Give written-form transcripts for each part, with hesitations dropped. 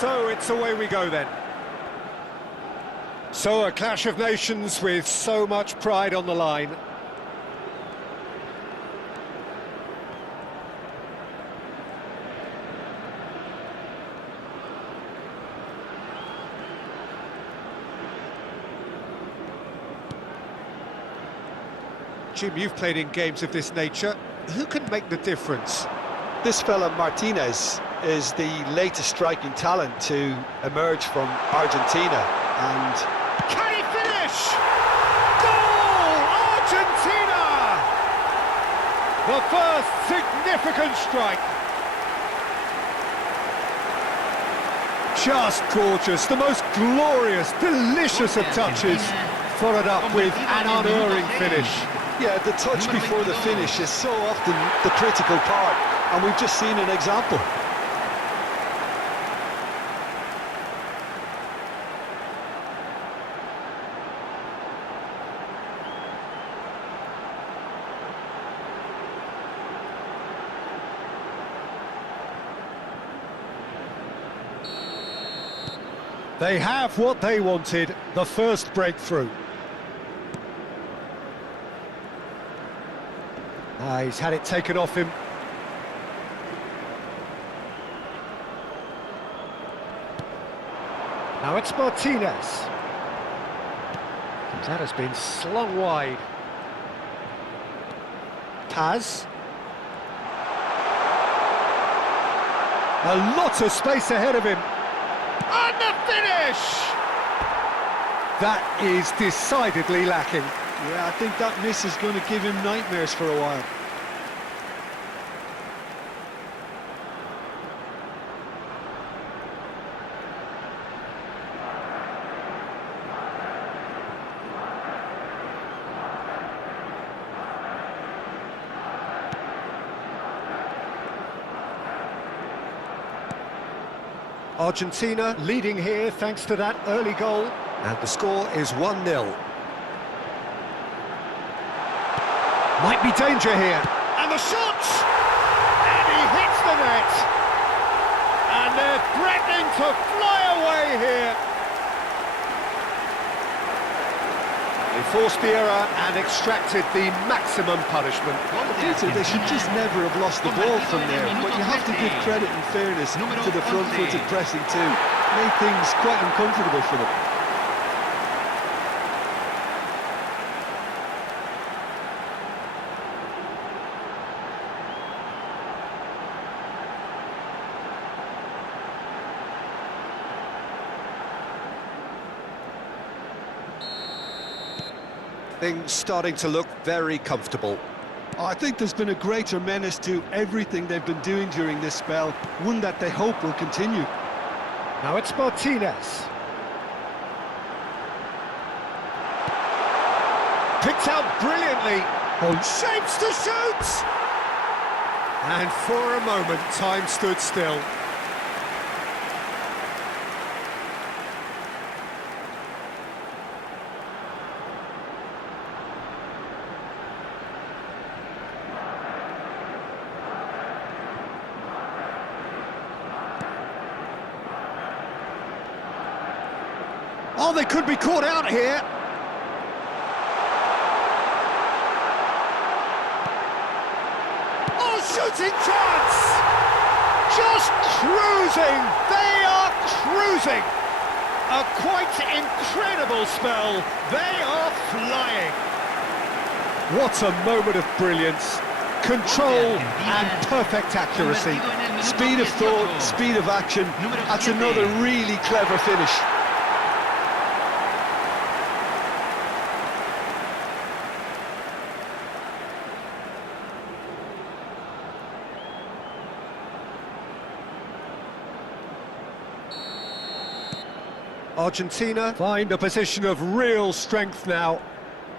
So it's away we go then. So a clash of nations with so much pride on the line. Jim, you've played in games of this nature. Who can make the difference? This fella Martinez is the latest striking talent to emerge from Argentina, and can he finish? Goal! Argentina! The first significant strike. Just gorgeous, the most glorious, delicious of touches, followed up with an unerring finish. Yeah, the touch before the finish is so often the critical part, and we've just seen an example. They have what they wanted, the first breakthrough. He's had it taken off him. Now it's Martinez. That has been slung wide. Paz. A lot of space ahead of him. And the finish! That is decidedly lacking. Yeah, I think that miss is going to give him nightmares for a while. Argentina leading here thanks to that early goal, and the score is 1-0. Might be danger here, and the shot! And he hits the net! And they're threatening to fly away here! They forced the error and extracted the maximum punishment. Peter, they should just never have lost the ball from there, but you have to give credit and fairness to the front-footed pressing too. Made things quite uncomfortable for them. Things starting to look very comfortable. I think there's been a greater menace to everything they've been doing during this spell, one that they hope will continue. Now it's Martinez. Picked out brilliantly. Shapes to shoot! And for a moment, time stood still. Oh, they could be caught out here. Oh, shooting chance! Just cruising! They are cruising! A quite incredible spell. They are flying. What a moment of brilliance. Control and perfect accuracy. Speed of thought, speed of action. That's another really clever finish. Argentina find a position of real strength now.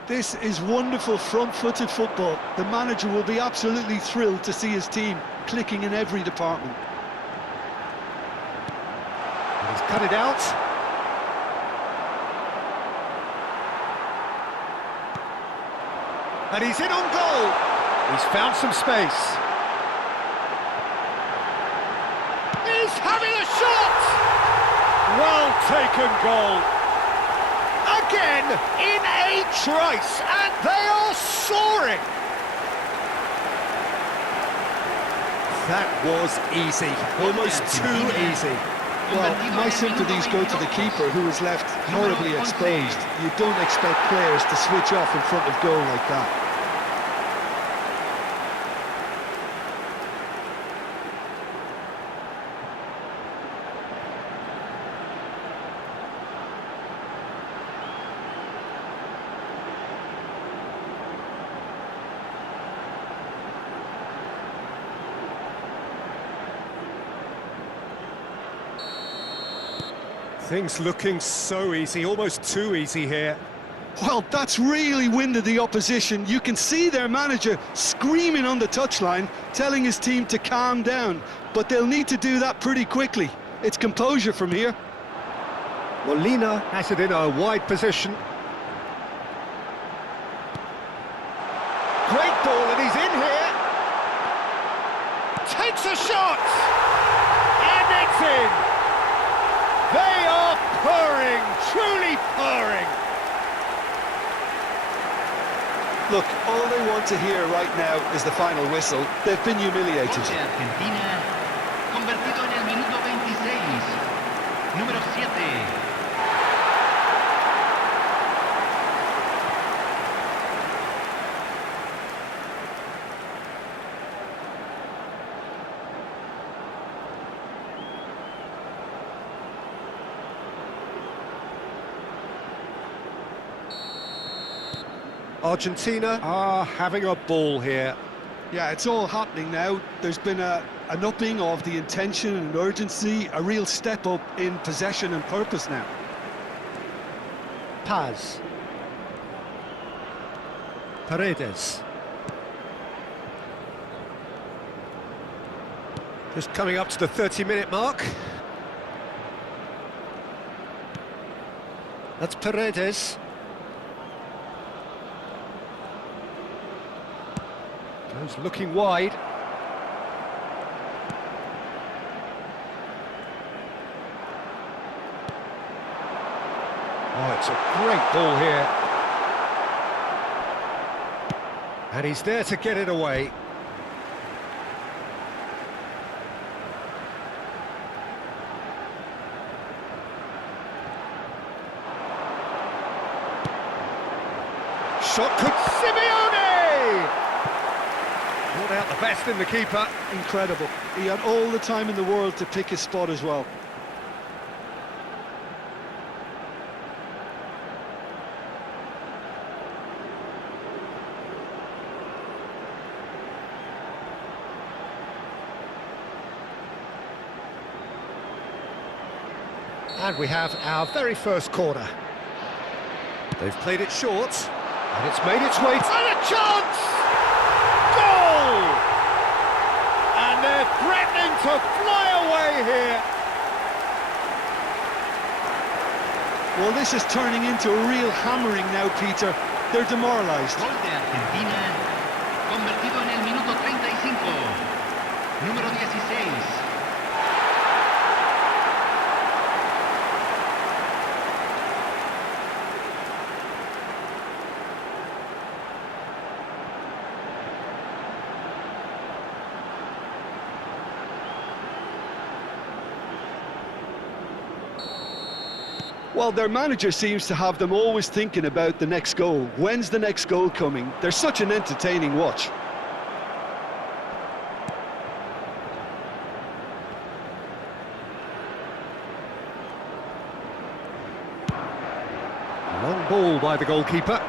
This is wonderful front-footed football. The manager will be absolutely thrilled to see his team clicking in every department. And he's cut it out. And he's in on goal. He's found some space. He's having a shot! Well taken goal. Again, in a trice, and they are soaring. That was easy, almost too easy. Well, my sympathies go to the keeper, who was left horribly exposed. You don't expect players to switch off in front of goal like that. Things looking so easy, almost too easy here. Well, that's really winded the opposition. You can see their manager screaming on the touchline, telling his team to calm down. But they'll need to do that pretty quickly. It's composure from here. Molina has it in a wide position. Great ball, and he's in here. Takes a shot! And it's in! They are purring, truly purring. Look, all they want to hear right now is the final whistle. They've been humiliated. Argentina, convertido en el minuto 26, número 7. Argentina are having a ball here. Yeah, it's all happening now. There's been an upping of the intention and urgency, a real step up in possession and purpose now. Paz. Paredes. Just coming up to the 30-minute mark. That's Paredes. Goes looking wide. Oh, it's a great ball here. And he's there to get it away. Shot could Simeone! Brought out the best in the keeper. Incredible. He had all the time in the world to pick his spot as well. And we have our very first corner. They've played it short, and it's made its way to a chance! Goal! And they're threatening to fly away here. Well, this is turning into a real hammering now, Peter. They're demoralised. Gol de Argentina, convertido en el minuto 35, número 16. Well, their manager seems to have them always thinking about the next goal. When's the next goal coming? They're such an entertaining watch. Long ball by the goalkeeper.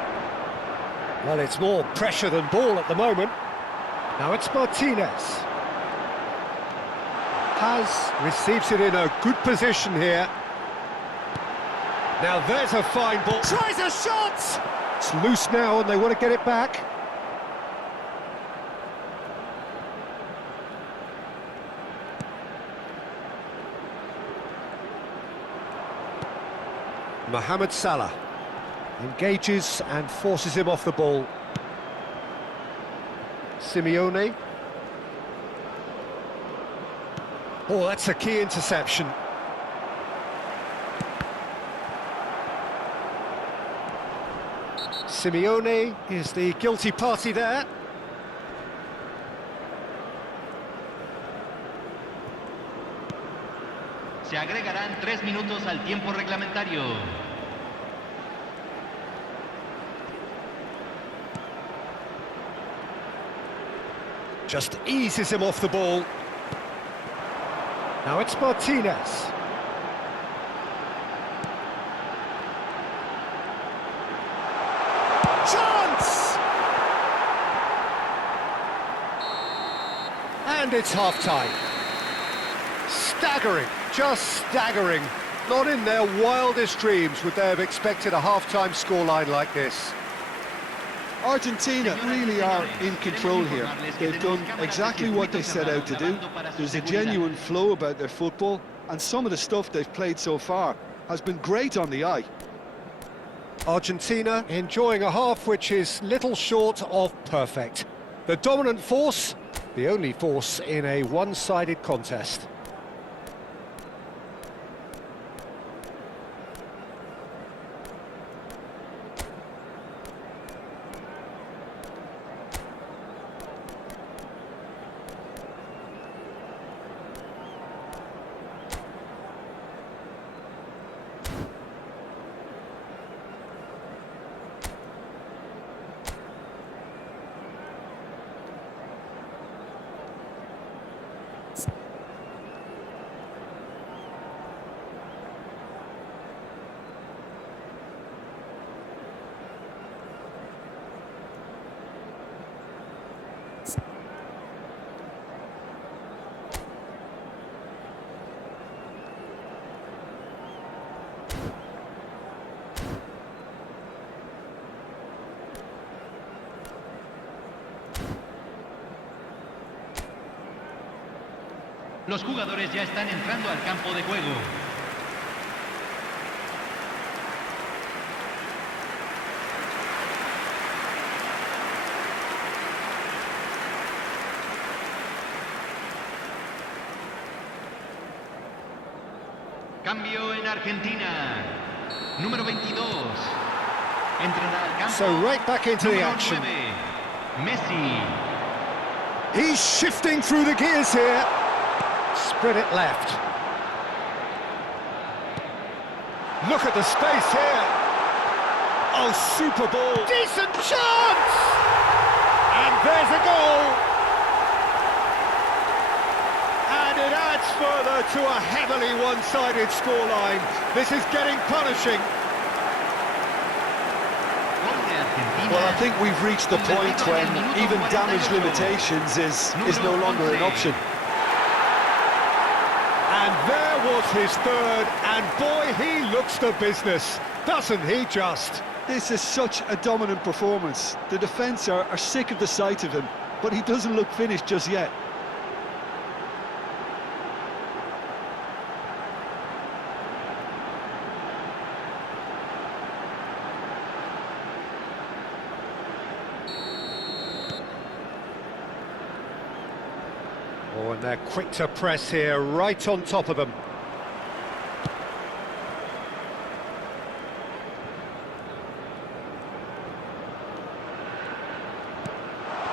Well, it's more pressure than ball at the moment. Now it's Martinez. Paz receives it in a good position here. Now there's a fine ball. Tries a shot! It's loose now and they want to get it back. Mohamed Salah engages and forces him off the ball. Simeone. Oh, that's a key interception. Simeone is the guilty party there. Se agregarán 3 minutos al tiempo reglamentario. Just eases him off the ball. Now it's Martinez. Chance! And it's half-time. Staggering, just staggering. Not in their wildest dreams would they have expected a half-time scoreline like this. Argentina really are in control here. They've done exactly what they set out to do. There's a genuine flow about their football, and some of the stuff they've played so far has been great on the eye. Argentina enjoying a half which is little short of perfect. The dominant force, the only force in a one-sided contest. Los jugadores ya están entrando al campo de juego. Cambio en Argentina. Número 22. Entrará al campo. So right back into the action. 9, Messi. He's shifting through the gears here. Spread it left. Look at the space here. Oh, super ball. Decent chance! And there's a goal. And it adds further to a heavily one-sided scoreline. This is getting punishing. Well, I think we've reached the point when even damage limitations is no longer an option. And there was his third, and boy, he looks the business, doesn't he just? This is such a dominant performance. The defence are sick of the sight of him, but he doesn't look finished just yet. Oh, and they're quick to press here, right on top of them.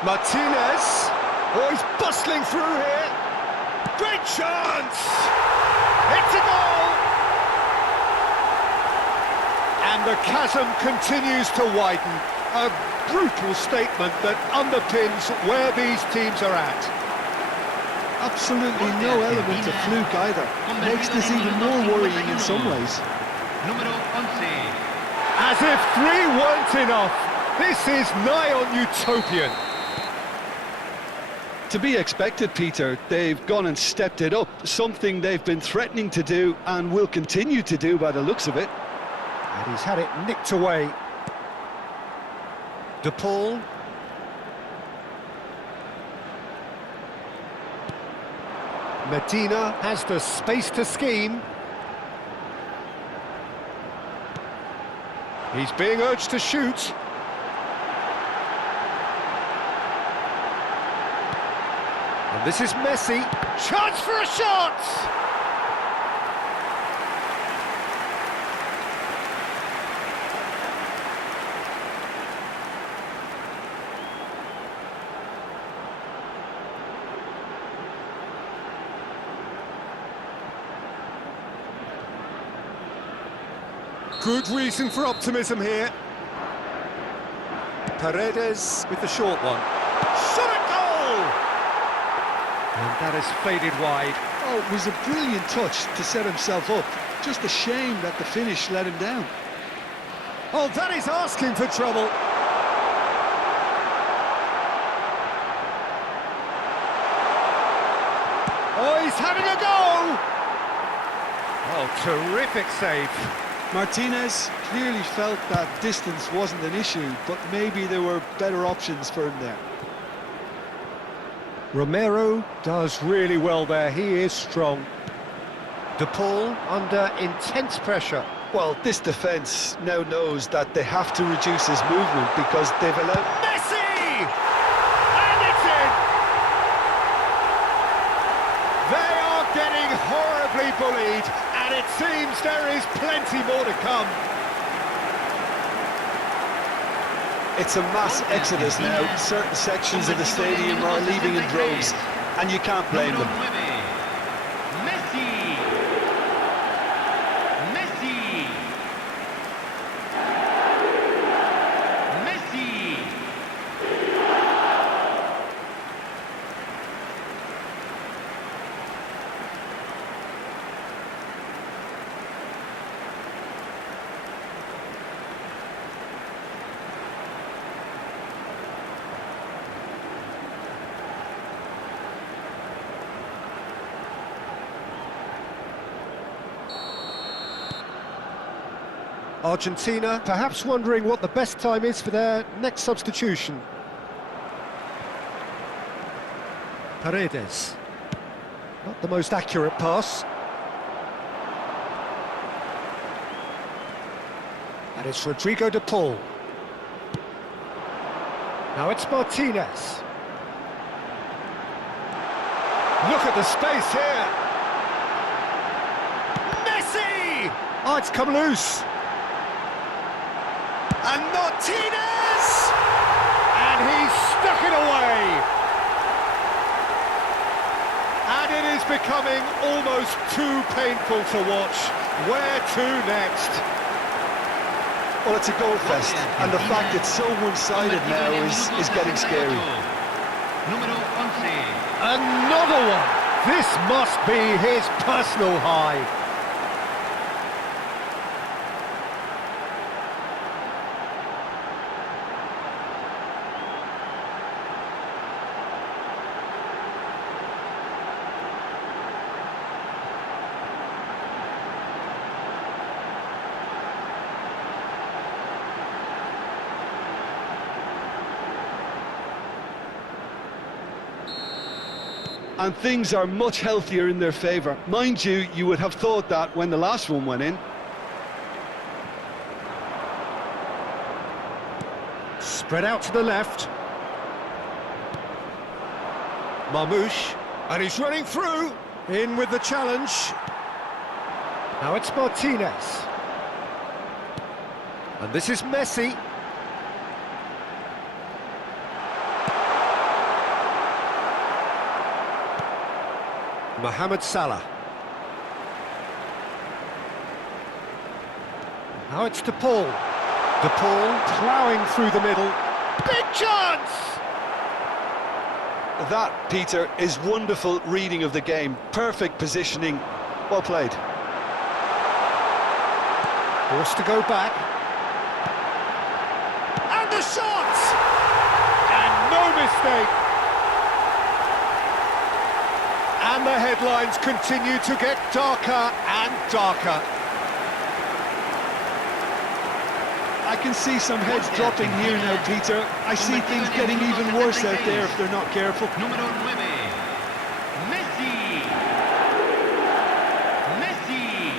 Martinez. Oh, he's bustling through here. Great chance! It's a goal! And the chasm continues to widen. A brutal statement that underpins where these teams are at. Absolutely no element of fluke either. Makes this even more worrying in some ways. Número 11. As if 3 weren't enough. This is nigh on utopian. To be expected, Peter. They've gone and stepped it up. Something they've been threatening to do and will continue to do by the looks of it. And he's had it nicked away. De Paul. Medina has the space to scheme. He's being urged to shoot. And this is Messi. Chance for a shot! Good reason for optimism here. Paredes with the short one. Shot at goal! And that has faded wide. Oh, it was a brilliant touch to set himself up. Just a shame that the finish let him down. Oh, that is asking for trouble. Oh, he's having a go! Oh, terrific save. Martinez clearly felt that distance wasn't an issue, but maybe there were better options for him there. Romero does really well there, he is strong. De Paul under intense pressure. Well, this defence now knows that they have to reduce his movement because they've allowed... Messi! And it's in! They are getting horribly bullied, and it seems there is plenty more to come. It's a mass exodus now. Certain sections of the stadium are leaving in droves, and you can't blame them. Messi. Argentina perhaps wondering what the best time is for their next substitution. Paredes. Not the most accurate pass. And it's Rodrigo de Paul. Now it's Martinez. Look at the space here. Messi! Oh, it's come loose. And Martinez! And he's stuck it away! And it is becoming almost too painful to watch. Where to next? Well, it's a goal fest, and the fact it's so one-sided now is getting scary. Another one! This must be his personal high. And things are much healthier in their favour. Mind you, you would have thought that when the last one went in. Spread out to the left. Marmouche, and he's running through. In with the challenge. Now it's Martinez. And this is Messi. Mohamed Salah. Now it's De Paul. De Paul ploughing through the middle. Big chance! That, Peter, is wonderful reading of the game. Perfect positioning. Well played. Forced to go back. And the shot! And no mistake. And the headlines continue to get darker and darker. I can see some heads dropping here now, Peter. I see things getting even worse out there if they're not careful. Número 9. Messi. Messi.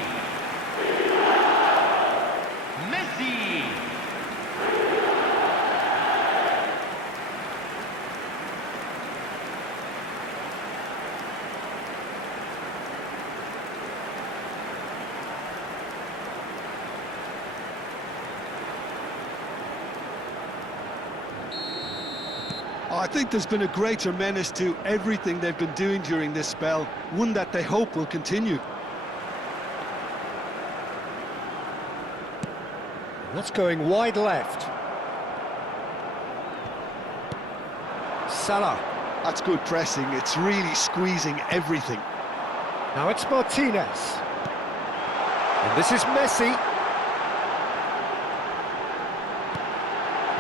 Messi. I think there's been a greater menace to everything they've been doing during this spell, one that they hope will continue. That's going wide left. Salah. That's good pressing, it's really squeezing everything. Now it's Martinez. And this is Messi.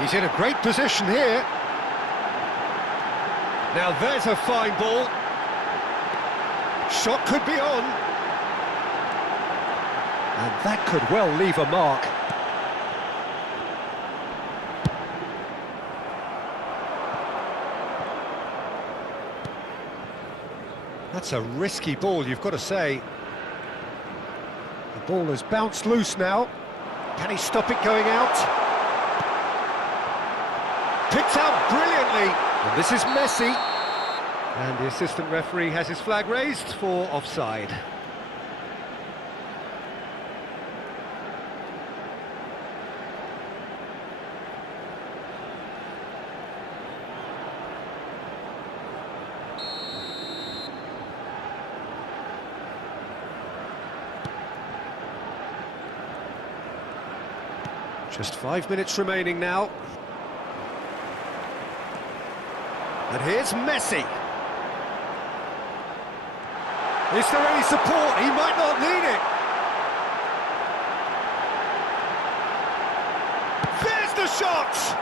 He's in a great position here. Now there's a fine ball. Shot could be on. And that could well leave a mark. That's a risky ball, you've got to say. The ball has bounced loose now. Can he stop it going out? Picked out brilliantly. And this is Messi. And the assistant referee has his flag raised for offside. Just 5 minutes remaining now. And here's Messi. Is there any support? He might not need it. There's the shot!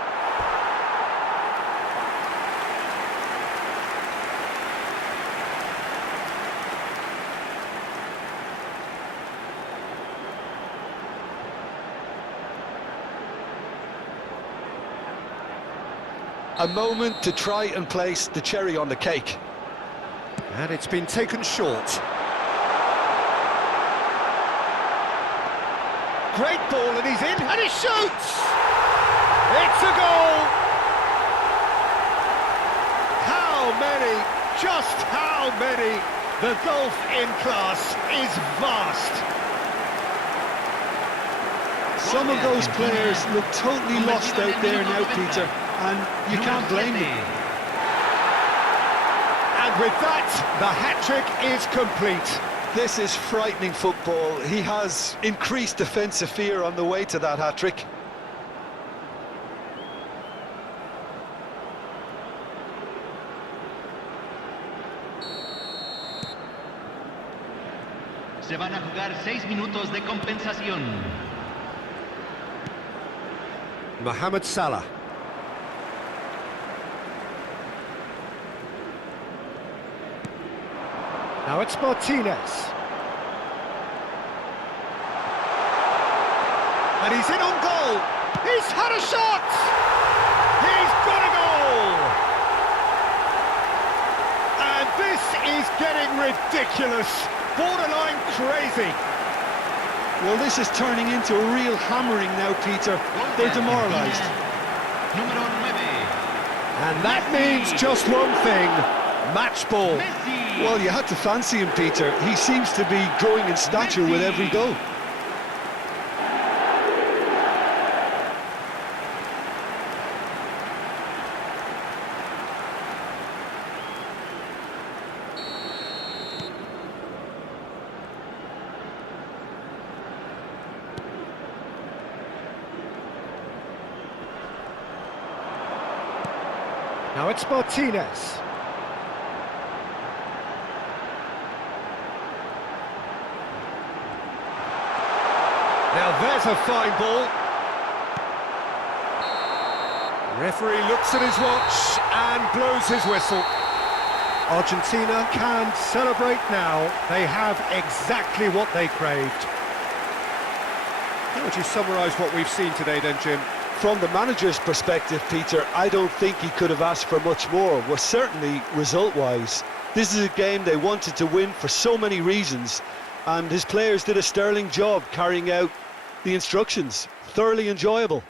A moment to try and place the cherry on the cake. And it's been taken short. Great ball, and he's in, and he shoots! It's a goal! How many, just how many? The gulf in class is vast. Some of those players look totally lost out there now, Peter, and you can't blame them. And with that, the hat-trick is complete. This is frightening football. He has increased defensive fear on the way to that hat-trick. Se van a jugar 6 minutos de compensación. Mohamed Salah. Now it's Martinez. And he's in on goal. He's had a shot. He's got a goal. And this is getting ridiculous. Borderline crazy. Well, this is turning into a real hammering now, Peter. They're demoralised. Número 9. And that means just one thing. Match ball. Messi. Well, you had to fancy him, Peter. He seems to be growing in stature with every goal. Now it's Martinez. Now there's a fine ball. Referee looks at his watch and blows his whistle. Argentina can celebrate now. They have exactly what they craved. How would you summarise what we've seen today then, Jim? From the manager's perspective, Peter, I don't think he could have asked for much more. Well, certainly result-wise. This is a game they wanted to win for so many reasons, and his players did a sterling job carrying out the instructions. Thoroughly enjoyable.